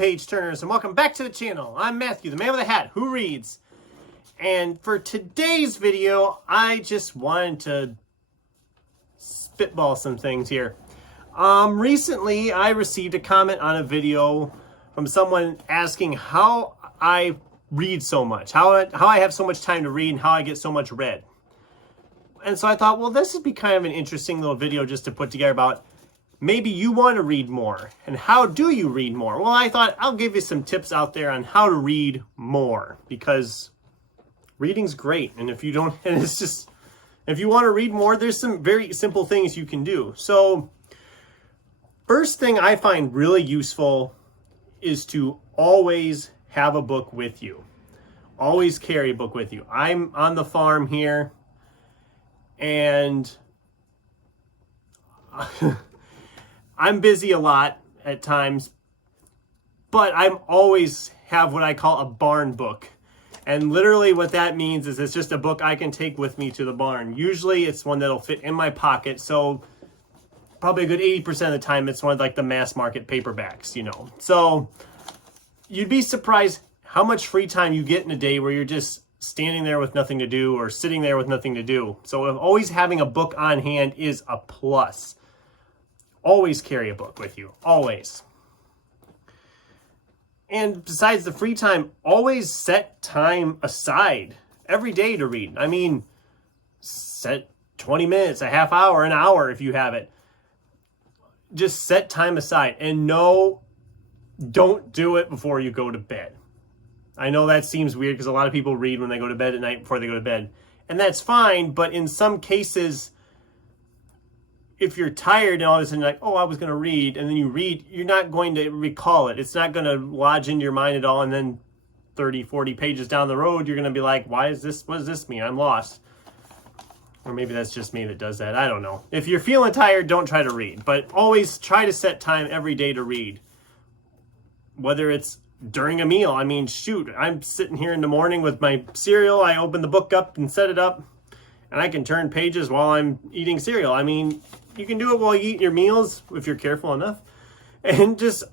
page turners, and welcome back to the channel. I'm Matthew, the man with a hat who reads. And for today's video, I just wanted to spitball some things here. Recently, I received a comment on a video from someone asking how I read so much, how I have so much time to read, and how I get so much read. And so I thought, well, this would be kind of an interesting little video just to put together about maybe you want to read more, and how do you read more? Well, I thought I'll give you some tips out there on how to read more, because reading's great. And if you don't, and it's just, if you want to read more, there's some very simple things you can do. So first thing I find really useful is to always have a book with you. Always carry a book with you. I'm on the farm here, and I'm busy a lot at times, but I'm always have what I call a barn book. And literally what that means is it's just a book I can take with me to the barn. Usually it's one that'll fit in my pocket. So probably a good 80% of the time it's one of like the mass market paperbacks, you know. So you'd be surprised how much free time you get in a day where you're just standing there with nothing to do or sitting there with nothing to do. So always having a book on hand is a plus. Always carry a book with you, always. And besides the free time, always set time aside every day to read. I mean, set 20 minutes, a half hour, an hour if you have it. Just set time aside, and no, don't do it before you go to bed. I know that seems weird because a lot of people read when they go to bed at night before they go to bed. And that's fine, but in some cases, if you're tired and all of a sudden you're like, oh, I was going to read, and then you read, you're not going to recall it. It's not going to lodge into your mind at all. And then 30, 40 pages down the road, you're going to be like, why is this, what does this mean? I'm lost. Or maybe that's just me that does that. I don't know. If you're feeling tired, don't try to read, but always try to set time every day to read. Whether it's during a meal. I mean, shoot, I'm sitting here in the morning with my cereal. I open the book up and set it up, and I can turn pages while I'm eating cereal. I mean, you can do it while you eat your meals if you're careful enough. And just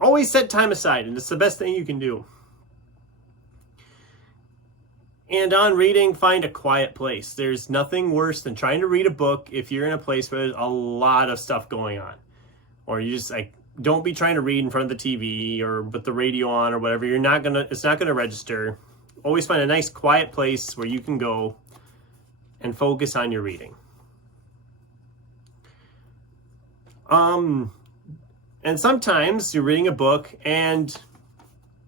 always set time aside, and it's the best thing you can do. And on reading, find a quiet place. There's nothing worse than trying to read a book if you're in a place where there's a lot of stuff going on. Or you just like, don't be trying to read in front of the TV or with the radio on or whatever. It's not gonna register. Always find a nice quiet place where you can go and focus on your reading. And sometimes you're reading a book and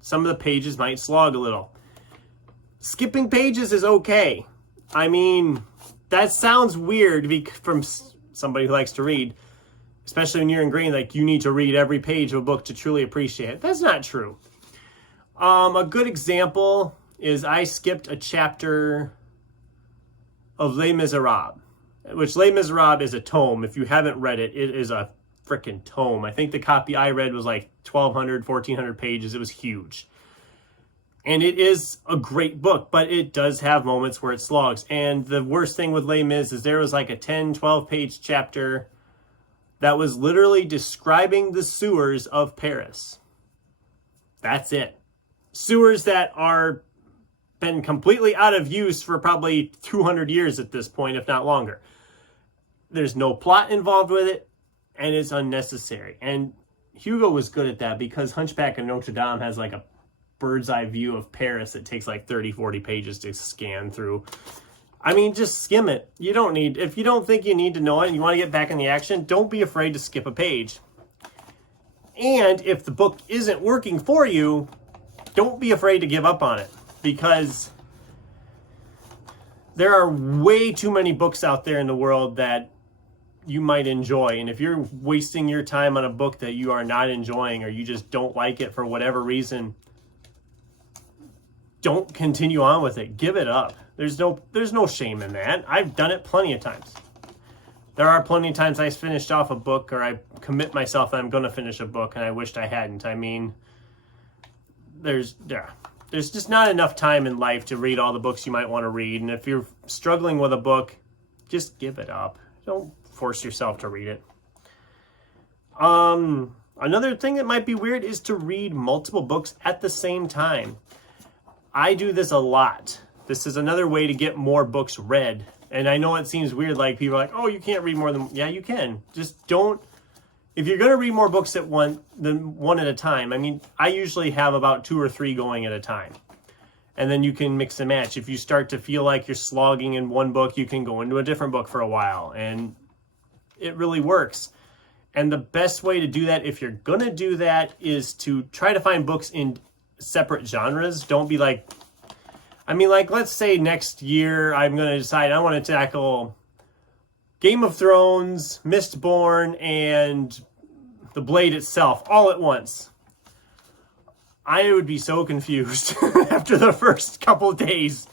some of the pages might slog a little. Skipping pages is okay. I mean, that sounds weird from somebody who likes to read, especially when you're ingrained, like you need to read every page of a book to truly appreciate it. That's not true. A good example is I skipped a chapter of Les Miserables, which Les Miserables is a tome. If you haven't read it, it is a freaking tome. I think the copy I read was like 1,200, 1,400 pages. It was huge. And it is a great book, but it does have moments where it slogs. And the worst thing with Les Mis is there was like a 10, 12 page chapter that was literally describing the sewers of Paris. That's it. Sewers that are been completely out of use for probably 200 years at this point, if not longer. There's no plot involved with it, and it's unnecessary. And Hugo was good at that because Hunchback of Notre Dame has like a bird's eye view of Paris that takes like 30, 40 pages to scan through. I mean, just skim it. You don't need, if you don't think you need to know it and you want to get back in the action, don't be afraid to skip a page. And if the book isn't working for you, don't be afraid to give up on it, because there are way too many books out there in the world that you might enjoy. And if you're wasting your time on a book that you are not enjoying, or you just don't like it for whatever reason, don't continue on with it. Give it up. There's no shame in that. I've done it plenty of times. There are plenty of times I finished off a book, or I commit myself that I'm going to finish a book and I wished I hadn't. I mean, there's just not enough time in life to read all the books you might want to read. And if you're struggling with a book, just give it up. Don't force yourself to read it. Another thing that might be weird is to read multiple books at the same time. I do this a lot. This is another way to get more books read. And I know it seems weird, like people are like, oh, you can't read more than, yeah, you can. Just don't, if you're going to read more books than one at a time, I mean, I usually have about 2 or 3 going at a time. And then you can mix and match. If you start to feel like you're slogging in one book, you can go into a different book for a while. And it really works. And the best way to do that, if you're going to do that, is to try to find books in separate genres. Don't be like, I mean, like, let's say next year I'm going to decide I want to tackle Game of Thrones, Mistborn, and The Blade itself all at once. I would be so confused after the first couple of days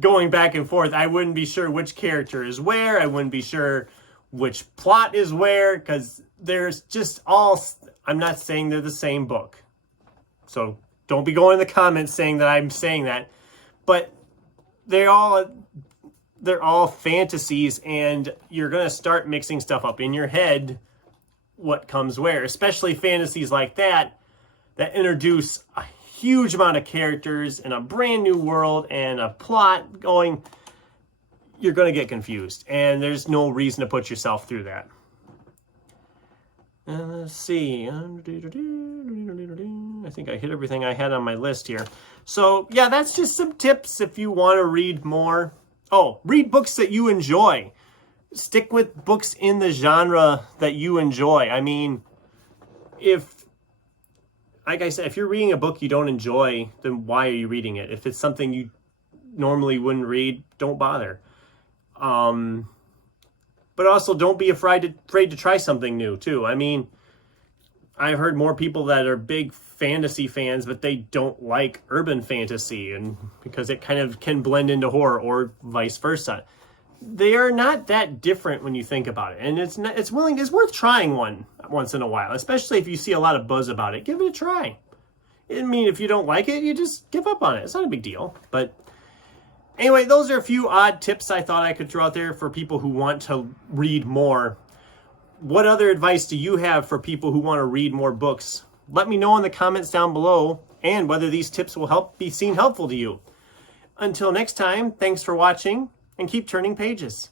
going back and forth. I wouldn't be sure which character is where. I wouldn't be sure which plot is where, because there's just all, I'm not saying they're the same book. So don't be going in the comments saying that I'm saying that. But they're all fantasies, and you're going to start mixing stuff up in your head, what comes where, especially fantasies like that introduce a huge amount of characters and a brand new world and a plot going. You're going to get confused, and there's no reason to put yourself through that. Let's see. I think I hit everything I had on my list here. So, yeah, that's just some tips if you want to read more. Oh, read books that you enjoy. Stick with books in the genre that you enjoy. I mean, like I said, if you're reading a book you don't enjoy, then why are you reading it? If it's something you normally wouldn't read, don't bother. But also don't be afraid to try something new too. I mean, I've heard more people that are big fantasy fans, but they don't like urban fantasy, and because it kind of can blend into horror, or vice versa. They are not that different when you think about it, and it's worth trying one once in a while, especially if you see a lot of buzz about it. Give it a try. I mean, if you don't like it, you just give up on it. It's not a big deal. But anyway, those are a few odd tips I thought I could throw out there for people who want to read more. What other advice do you have for people who want to read more books? Let me know in the comments down below, and whether these tips will seem helpful to you. Until next time, thanks for watching, and keep turning pages.